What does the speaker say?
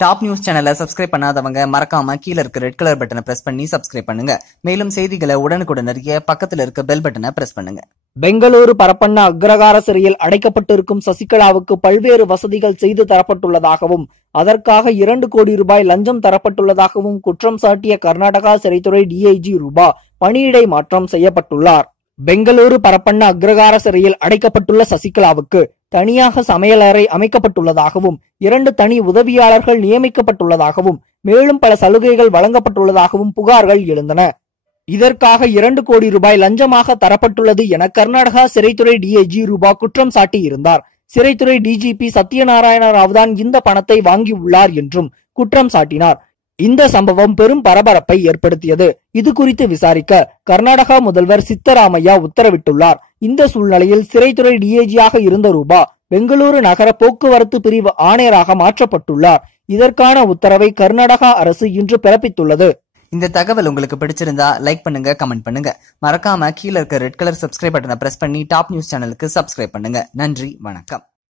Top news சேனலை subscribe பண்ணாதவங்க மறக்காம கீழ இருக்க ரெட் கலர் பட்டனை பிரஸ் பண்ணி சப்ஸ்கிரைப் பண்ணுங்க. மேலும் செய்திகளை உடனுக்குடன் அறிய பக்கத்துல இருக்க பெல் பட்டனை பிரஸ் பண்ணுங்க. பெங்களூரு பரப்பண்ண அக்ரகார சிறையில் அடைக்கப்பட்டிருக்கும் சசிகலாவுக்கு பல்வேறு வசதிகள் செய்து தரப்பட்டுள்ளதாகவும் அதற்காக இரண்டு கோடி ரூபாய் லஞ்சம் தரப்பட்டுள்ளதாகவும் குற்றம் சாட்டிய கர்நாடகா சிறைத்துறை டிஐஜி ரூபா பணியிடை மாற்றம் செய்யப்பட்டுள்ளார். பெங்களூரு பரப்பண்ண அக்ரகார சிறையில் அடைக்கப்பட்டுள்ள சசிகலாவுக்கு தனியாக சமையலறை அமைக்கப்பட்டுள்ளதாகவும் இரண்டு தனி உதவியாளர்கள் நியமிக்கப்பட்டுள்ளதாகவும் மேலும் பல சலுகைகள் வழங்கப்பட்டுள்ளதாகவும் புகார்கள் எழுந்தன. இதற்காக இரண்டு கோடி ரூபாய் லஞ்சமாக தரப்பட்டுள்ளது என கர்நாடகா சிறைத்துறை டிஐஜி ரூபா குற்றம் சாட்டியிருந்தார். சிறைத்துறை டிஜிபி சத்யநாராயண ராவ் தான் இந்த பணத்தை வாங்கியுள்ளார் என்றும் குற்றம் சாட்டினார். இந்த சம்பவம் பெரும் பரபரப்பை ஏற்படுத்தியது. இது குறித்து விசாரிக்க கர்நாடகா முதல்வர் சித்தராமையா உத்தரவிட்டுள்ளார். இந்த சூழ்நிலையில் சிறைத்துறை டிஐஜியாக இருந்த ரூபா பெங்களூரு நகர போக்குவரத்து பிரிவு ஆணையராக மாற்றப்பட்டுள்ளார். இதற்கான உத்தரவை கர்நாடகா அரசு இன்று பிறப்பித்துள்ளது. இந்த தகவல் உங்களுக்கு பிடிச்சிருந்தா லைக் பண்ணுங்க கமெண்ட் பண்ணுங்க. மறக்காம கீழ இருக்க ரெட் கலர் சப்ஸ்கிரைப் பட்டனை பிரஸ் பண்ணி டாப் நியூஸ் சேனலுக்கு சப்ஸ்கிரைப் பண்ணுங்க. நன்றி வணக்கம்.